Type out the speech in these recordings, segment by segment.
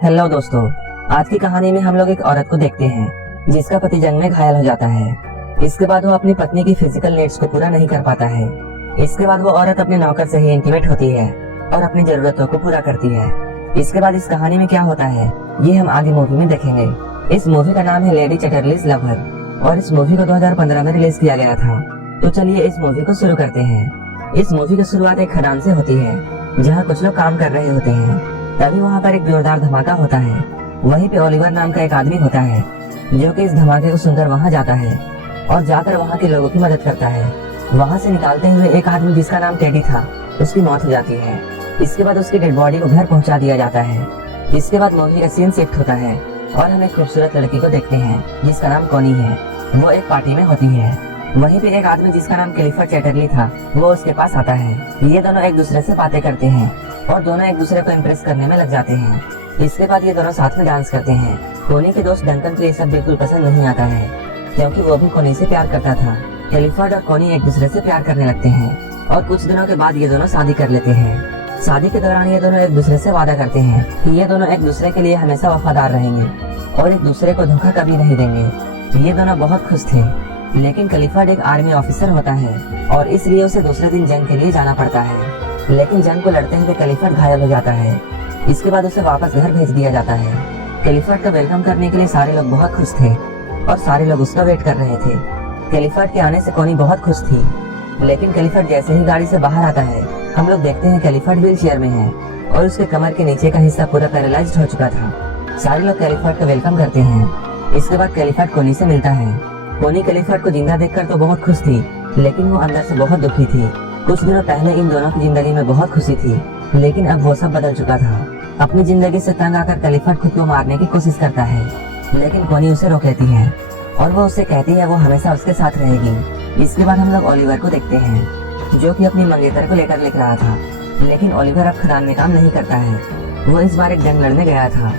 Hello दोस्तों, आज की कहानी में हम लोग एक औरत को देखते हैं जिसका पति जंग में घायल हो जाता है। इसके बाद वो अपनी पत्नी की फिजिकल नीड्स को पूरा नहीं कर पाता है। इसके बाद वो औरत अपने नौकर से ही इंटीमेट होती है और अपनी जरूरतों को पूरा करती है। इसके बाद इस कहानी में क्या होता है ये हम आगे मूवी में देखेंगे। इस मूवी का नाम है लेडी चैटरलीज लवर और इस मूवी को 2015 में रिलीज किया गया था। तो चलिए इस मूवी को शुरू करते हैं। इस मूवी की शुरुआत एक खदान से होती है जहाँ कुछ लोग काम कर रहे होते हैं। तभी वहाँ पर एक जोरदार धमाका होता है। वहीं पे ओलिवर नाम का एक आदमी होता है जो कि इस धमाके को सुनकर वहाँ जाता है और जाकर वहाँ के लोगों की मदद करता है। वहाँ से निकालते हुए एक आदमी जिसका नाम टेडी था उसकी मौत हो जाती है। इसके बाद उसकी डेड बॉडी को घर पहुँचा दिया जाता है। इसके बाद मूवी का सीन शिफ्ट होता है और हम एक खूबसूरत लड़की को देखते हैं जिसका नाम कोनी है। वो एक पार्टी में होती है। वहीं पे एक आदमी जिसका नाम क्लिफर्ड चैटरली था वो उसके पास आता है। ये दोनों एक दूसरे से बातें करते हैं और दोनों एक दूसरे को इम्प्रेस करने में लग जाते हैं। इसके बाद ये दोनों साथ में डांस करते हैं। कोनी के दोस्त डंकन को ये सब बिल्कुल पसंद नहीं आता है क्योंकि वो भी कोनी से प्यार करता था। क्लिफर्ड और कोनी एक दूसरे से प्यार करने लगते हैं और कुछ दिनों के बाद ये दोनों शादी कर लेते हैं। शादी के दौरान ये दोनों एक दूसरे से वादा करते हैं कि ये दोनों एक दूसरे के लिए हमेशा वफादार रहेंगे और एक दूसरे को धोखा कभी नहीं देंगे। ये दोनों बहुत खुश थे, लेकिन क्लिफर्ड एक आर्मी ऑफिसर होता है और इसलिए उसे दूसरे दिन जंग के लिए जाना पड़ता है। लेकिन जंग को लड़ते हुए क्लिफर्ड घायल हो जाता है। इसके बाद उसे वापस घर भेज दिया जाता है। क्लिफर्ड का वेलकम करने के लिए सारे लोग बहुत खुश थे और सारे लोग उसका वेट कर रहे थे। क्लिफर्ड के आने से कोनी बहुत खुश थी, लेकिन क्लिफर्ड जैसे ही गाड़ी से बाहर आता है हम लोग देखते हैं क्लिफर्ड व्हील चेयर में है और उसके कमर के नीचे का हिस्सा पूरा पैरालाइज्ड हो चुका था। सारे लोग क्लिफर्ड का वेलकम करते हैं। इसके बाद क्लिफर्ड कोनी से मिलता है। कोनी क्लिफर्ड को जिंदा देखकर तो बहुत खुश थी, लेकिन वो अंदर से बहुत दुखी थी। कुछ दिनों पहले इन दोनों की जिंदगी में बहुत खुशी थी, लेकिन अब वो सब बदल चुका था। अपनी जिंदगी से तंग आकर क्लिफर्ड खुद को मारने की कोशिश करता है, लेकिन कोनी उसे रोक लेती है और वो उससे कहती है वो हमेशा उसके साथ रहेगी। इसके बाद हम लोग ओलिवर को देखते हैं जो कि अपनी मंगेतर को लेकर लिख रहा था, लेकिन ओलिवर अब खदान में काम नहीं करता है। वो इस बार एक जंग लड़ने गया था।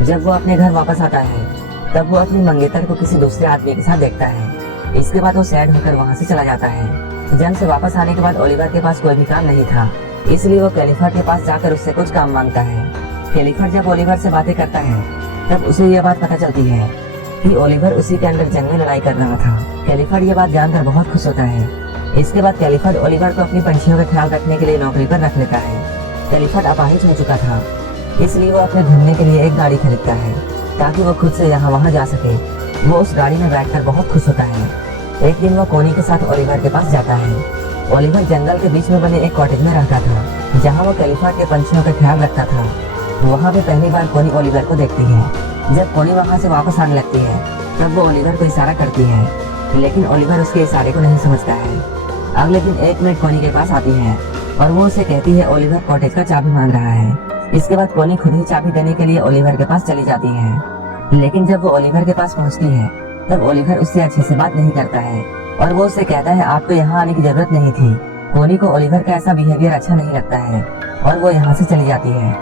जब वो अपने घर वापस आता है तब वो अपनी मंगेतर को किसी दूसरे आदमी के साथ देखता है। इसके बाद वो सैड होकर वहाँ से चला जाता है। जंग से वापस आने के बाद ओलिवर के पास कोई भी काम नहीं था, इसलिए वो क्लिफर्ड के पास जाकर उससे कुछ काम मांगता है। क्लिफर्ड जब ओलिवर से बातें करता है तब उसे ये बात पता चलती है कि ओलिवर उसी के अंदर जंग में लड़ाई कर रहा था। क्लिफर्ड ये बात जानकर बहुत खुश होता है। इसके बाद क्लिफर्ड ओलिवर को अपनी पंछियों का ख्याल रखने के लिए नौकरी पर रख लेता है। क्लिफर्ड अपाहिज हो चुका था, इसलिए वो अपने घूमने के लिए एक गाड़ी खरीदता है ताकि वो खुद से यहाँ वहाँ जा सके। वो उस गाड़ी में बैठकर बहुत खुश होता है। एक दिन वो कोनी के साथ ओलिवर के पास जाता है। ओलिवर जंगल के बीच में बने एक कॉटेज में रहता था जहाँ वो क्लिफर्ड के पंछियों का ख्याल रखता था। वहाँ पे पहली बार कोनी ओलिवर को देखती है। जब कोनी वहाँ से वापस आने लगती है तब वो ओलिवर को इशारा करती है, लेकिन ओलिवर उसके इशारे को नहीं समझता है। अगले दिन एक मिनट कोनी के पास आती है और वो उसे कहती है ओलिवर कॉटेज का चाबी मांग रहा है। इसके बाद कोनी खुद ही चाबी देने के लिए ओलिवर के पास चली जाती है, लेकिन जब वो ओलिवर के पास पहुँचती है तब ओलिवर उससे अच्छे से बात नहीं करता है और वो उससे कहता है आपको यहाँ आने की जरूरत नहीं थी। कोनी को ओलिवर का ऐसा बिहेवियर अच्छा नहीं लगता है और वो यहाँ से चली जाती है।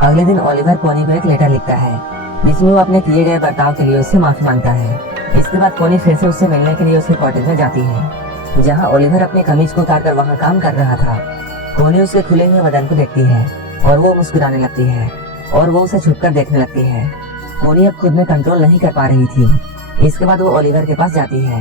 अगले दिन ओलिवर कोनी को एक लेटर लिखता है जिसमें वो अपने किए गए बर्ताव के लिए उससे माफी मांगता है। इसके बाद कोनी फिर से उससे मिलने के लिए उसके कॉटेज में जाती है जहाँ ओलिवर अपनी कमीज को उतारकर वहाँ काम कर रहा था। कोनी उसके खुले हुए बदन को देखती है और वो मुस्कुराने लगती है और वो उसे छुपकर देखने लगती है। कोनी अब खुद में कंट्रोल नहीं कर पा रही थी। इसके बाद वो ओलिवर के पास जाती है,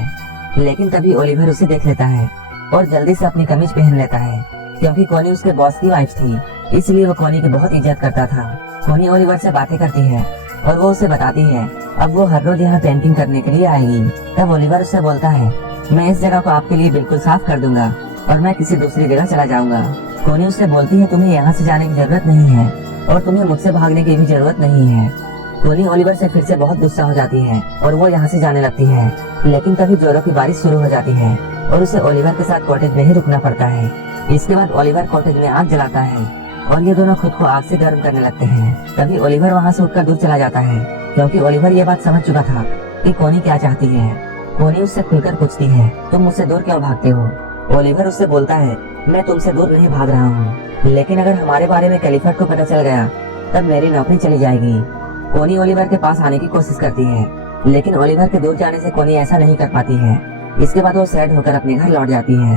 लेकिन तभी ओलिवर उसे देख लेता है और जल्दी से अपनी कमीज पहन लेता है क्योंकि कोनी उसके बॉस की वाइफ थी, इसलिए वो कोनी की बहुत इज्जत करता था। कोनी ओलिवर से बातें करती है और वो उसे बताती है अब वो हर रोज यहाँ पेंटिंग करने के लिए आएगी। तब ओलिवर उससे बोलता है मैं इस जगह को आपके लिए बिल्कुल साफ कर दूंगा और मैं किसी दूसरी जगह चला जाऊंगा। कोनी उससे बोलती है तुम्हें यहाँ से जाने की जरूरत नहीं है और तुम्हें मुझसे भागने की भी जरूरत नहीं है। कोनी ओलिवर से फिर से बहुत गुस्सा हो जाती है और वो यहाँ से जाने लगती है, लेकिन तभी जोरों की बारिश शुरू हो जाती है और उसे ओलिवर के साथ कॉटेज में ही रुकना पड़ता है। इसके बाद ओलिवर कॉटेज में आग जलाता है और ये दोनों खुद को आग से गर्म करने लगते हैं। तभी ओलिवर वहाँ से उठकर दूर चला जाता है क्योंकि ओलिवर ये बात समझ चुका था कि कोनी क्या चाहती है। कोनी उससे खुलकर पूछती है तुम मुझसे दूर क्यों भागते हो। ओलिवर उससे बोलता है मैं तुमसे दूर नहीं भाग रहा हूँ, लेकिन अगर हमारे बारे में क्लिफर्ड को पता चल गया तब मेरी नौकरी चली जाएगी। कोनी ओलिवर के पास आने की कोशिश करती है, लेकिन ओलिवर के दूर जाने से कोनी ऐसा नहीं कर पाती है। इसके बाद वो सैड होकर अपने घर लौट जाती है।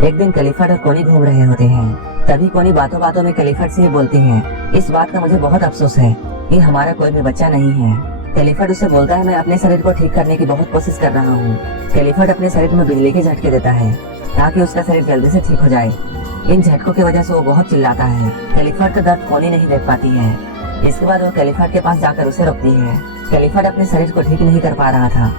एक दिन क्लिफर्ड और कोनी घूम रहे होते हैं, तभी कोनी बातों बातों में क्लिफर्ड से बोलती है इस बात का मुझे बहुत अफसोस है कि हमारा कोई भी बच्चा नहीं है। कैलिफर्ट उसे बोलता है, मैं अपने शरीर को ठीक करने की बहुत कोशिश कर रहा हूँ। कैलिफर्ट अपने शरीर में बिजली के झटके देता है ताकि उसका शरीर जल्दी से ठीक हो जाए। इन झटकों की वजह से वो बहुत चिल्लाता है। कैलिफर्ट का दर्द कोनी नहीं देख पाती है। इसके बाद वो कैलिफर्ट के पास जाकर उसे रोकती है। कैलिफर्ट अपने शरीर को ठीक नहीं कर पा रहा था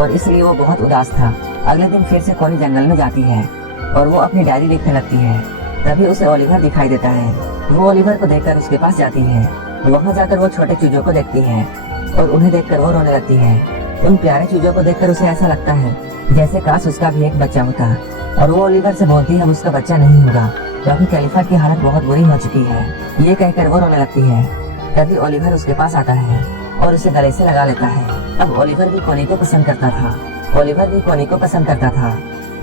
और इसलिए वो बहुत उदास था। अगले दिन फिर से कोनी जंगल में जाती है और वो अपनी डायरी लिखने लगती है। तभी उसे ओलिवर दिखाई देता है। वो ओलिवर को देखकर उसके पास जाती है। वहाँ जाकर वो छोटे चूजों को देखती है और उन्हें देखकर वो रोने लगती है। उन प्यारे चूजों को देखकर उसे ऐसा लगता है जैसे काश उसका भी एक बच्चा होता। और वो ओलिवर से बोलती है उसका बच्चा नहीं होगा क्योंकि कैलिफर्ट की हालत बहुत बुरी हो चुकी है। ये कहकर वो रोने लगती है। तभी ओलिवर उसके पास आता है और उसे गले से लगा लेता है। अब ओलिवर भी कोनी को पसंद करता था।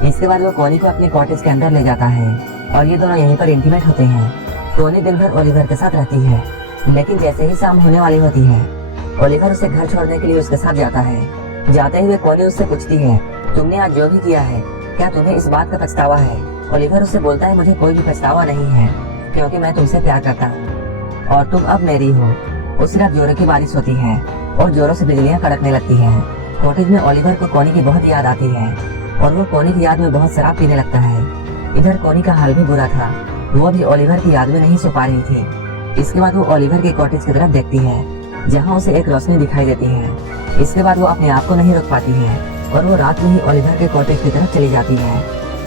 इसके बाद वो कोनी को अपने कॉटेज के अंदर ले जाता है और ये दोनों यहीं पर इंटीमेट होते हैं। कोनी दिन भर ओलिवर के साथ रहती है, लेकिन जैसे ही शाम होने वाली होती है ओलिवर उसे घर छोड़ने के लिए उसके साथ जाता है। जाते हुए कोनी उससे पूछती है, तुमने आज जो भी किया है क्या तुम्हें इस बात का पछतावा है? ओलिवर उससे बोलता है, मुझे कोई भी पछतावा नहीं है क्योंकि मैं तुमसे प्यार करता हूँ और तुम अब मेरी हो। उस रात जोरों की बारिश होती है और जोरों से बिजलियाँ कड़कने लगती हैं। कॉटेज में ओलिवर को कोनी की बहुत याद आती है और वो कोनी की याद में बहुत शराब पीने लगता है। इधर कोनी का हाल भी बुरा था, वो भी ओलिवर की याद में नहीं सो पा रही थी। इसके बाद वो ओलिवर के कॉटेज की तरफ देखती है जहाँ उसे एक रोशनी दिखाई देती है। इसके बाद वो अपने आप को नहीं रोक पाती है और वो रात में ही ओलिवर के कॉटेज की तरफ चली जाती है।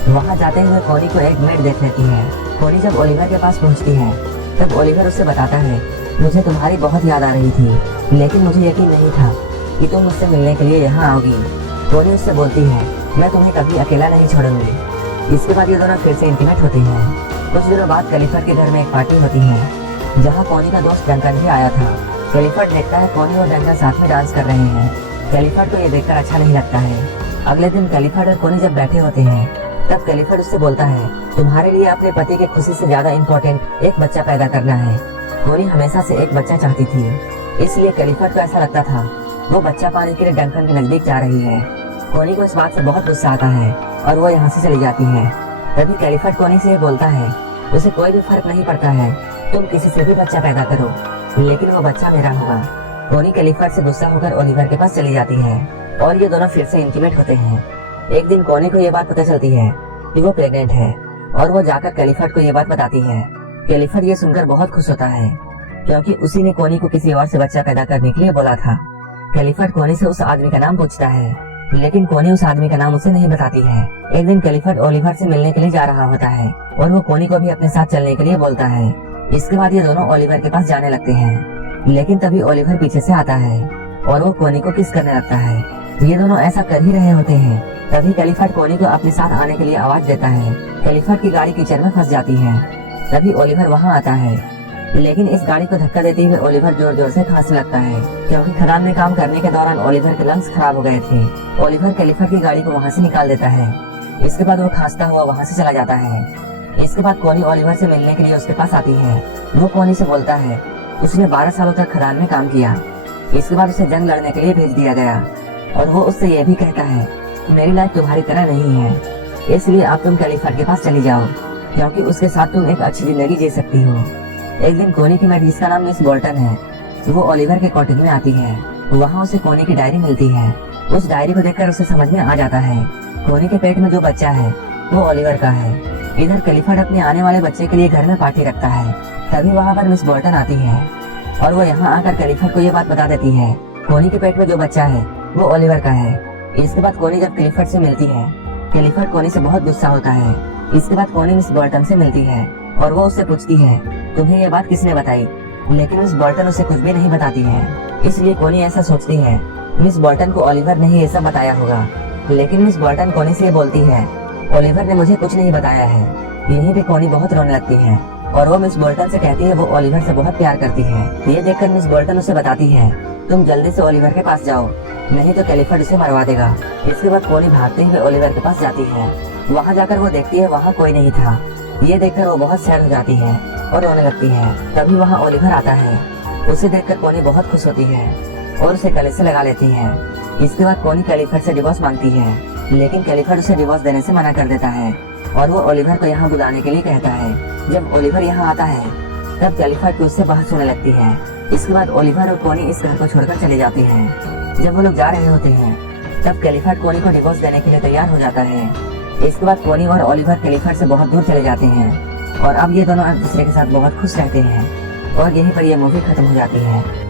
वहाँ जाते हुए कोनी को एक मेड देख लेती है। कोनी जब ओलिवर के पास पहुँचती है तब ओलिवर उससे बताता है, मुझे तुम्हारी बहुत याद आ रही थी लेकिन मुझे यकीन नहीं था कि तुम मुझसे मिलने के लिए यहाँ आओगी। कोनी उससे बोलती है, मैं तुम्हें कभी अकेला नहीं छोड़ूंगी। इसके बाद ये दोनों फिर से इंटीमेट होते हैं। कुछ दिनों बाद कैलिफर्ट के घर में एक पार्टी होती है जहाँ कोनी का दोस्त डंकन भी आया था। कैलिफर्ट देखता है कोनी और डंकन साथ में डांस कर रहे हैं। कैलिफर्ट को ये देखकर अच्छा नहीं लगता है। अगले दिन कैलिफर्ट और कोनी जब बैठे होते हैं तब कैलिफर्ट उससे बोलता है, तुम्हारे लिए अपने पति की खुशी से ज्यादा इम्पोर्टेंट एक बच्चा पैदा करना है। कोनी हमेशा से एक बच्चा चाहती थी, इसलिए कैलिफर्ट को ऐसा लगता था वो बच्चा पाने के लिए डंकन के नजदीक जा रही है। कोनी को इस बात से बहुत गुस्सा आता है और वो यहाँ से चली जाती है। तभी कैलिफर्ट कोनी से बोलता है, उसे कोई भी फर्क नहीं पड़ता है, तुम किसी से भी बच्चा पैदा करो लेकिन वो बच्चा मेरा होगा। कोनी कैलिफर्ट से गुस्सा होकर ओलिवर के पास चली जाती है और ये दोनों फिर से इंटीमेट होते हैं। एक दिन कोनी को ये बात पता चलती है कि वो प्रेग्नेंट है और वो जाकर कैलिफर्ट को ये बात बताती है। कैलिफर्ट ये सुनकर बहुत खुश होता है क्योंकि उसी ने कोनी को किसी और से बच्चा पैदा करने के लिए बोला था। कैलिफर्ट कोनी से उस आदमी का नाम पूछता है लेकिन कोनी उस आदमी का नाम उसे नहीं बताती है। एक दिन कैलिफर्ट ओलिवर से मिलने के लिए जा रहा होता है और वो कोनी को भी अपने साथ चलने के लिए बोलता है। इसके बाद ये दोनों ओलिवर के पास जाने लगते हैं लेकिन तभी ओलिवर पीछे से आता है और वो कोनी को किस करने लगता है। ये दोनों ऐसा कर ही रहे होते हैं तभी कैलिफर्ट कोनी को अपने साथ आने के लिए आवाज देता है। कैलिफर्ट की गाड़ी कीचड़ में फंस जाती है। तभी ओलिवर वहाँ आता है लेकिन इस गाड़ी को धक्का देते हुए ओलिवर जोर जोर से खांसने लगता है क्योंकि खदान में काम करने के दौरान ओलिवर के लंग्स खराब हो गए थे। ओलिवर कैलिफर्ट की गाड़ी को वहाँ से निकाल देता है। इसके बाद वो खांसता हुआ वहाँ से चला जाता है। इसके बाद कोनी ओलिवर से मिलने के लिए उसके पास आती है। वो कोनी से बोलता है उसने 12 सालों तक खदान में काम किया। इसके बाद उसे जंग लड़ने के लिए भेज दिया गया और वो उससे ये भी कहता है, मेरी लाइफ तुम्हारी तरह नहीं है इसलिए अब तुम कैलिफर्ट के पास चली जाओ क्योंकि उसके साथ तुम एक अच्छी जिंदगी जी सकती हो। एक दिन कोनी की मेड जिसका नाम मिस बोल्टन है वो ओलिवर के कॉटेज में आती है। वहाँ उसे कोनी की डायरी मिलती है। उस डायरी को देखकर उसे समझ में आ जाता है कोनी के पेट में जो बच्चा है वो ओलिवर का है। इधर कैलिफर्ट अपने आने वाले बच्चे के लिए घर में पार्टी रखता है। तभी वहाँ पर मिस बोल्टन आती है और वो यहाँ आकर कैलिफर्ट को ये बात बता देती है कोनी के पेट में जो बच्चा है वो ओलिवर का है। इसके बाद कोनी जब कैलिफर्ट से मिलती है कैलिफर्ट कोनी से बहुत गुस्सा होता है। इसके बाद कोनी मिस बोल्टन से मिलती है और वो उससे पूछती है, तुम्हें ये बात किसने बताई? लेकिन मिस बोल्टन उसे कुछ भी नहीं बताती है। इसलिए कोनी ऐसा सोचती है मिस बोल्टन को ओलिवर ने ही ये सब बताया होगा। लेकिन मिस बोल्टन कोनी से ये बोलती है, ओलिवर ने मुझे कुछ नहीं बताया है। यहीं पे कोनी बहुत रोने लगती है और वो मिस बोल्टन से कहती है वो ओलिवर से बहुत प्यार करती है। ये देखकर मिस बोल्टन उसे बताती है, तुम जल्दी से ओलिवर के पास जाओ नहीं तो कैलिफर्ट उसे मरवा देगा। इसके बाद कोनी भागते हुए ओलिवर के पास जाती है। वहाँ जाकर वो देखती है वहाँ कोई नहीं था। ये देखकर वो बहुत सैड हो जाती है और रोने लगती है। तभी वहाँ ओलिवर आता है। उसे देखकर कोनी बहुत खुश होती है और उसे गले से लगा लेती है। इसके बाद कोनी कैलिफर्ट से डिवोर्स मांगती है लेकिन कैलिफर्ट उसे डिवोर्स देने से मना कर देता है और वो ओलिवर को यहाँ बुलाने के लिए कहता है। जब ओलिवर यहाँ आता है तब कैलिफर्ट उससे बहस होने लगती है। इसके बाद ओलिवर और कोनी इस घर को छोड़कर चले जाते हैं। जब वो लोग जा रहे होते हैं तब कैलिफर्ट कोनी को डिवोर्स देने के लिए तैयार हो जाता है। इसके बाद कोनी और ओलिवर कैलिफर्ट से बहुत दूर चले जाते हैं और अब ये दोनों एक दूसरे के साथ बहुत खुश रहते हैं और यहीं पर यह मूवी खत्म हो जाती है।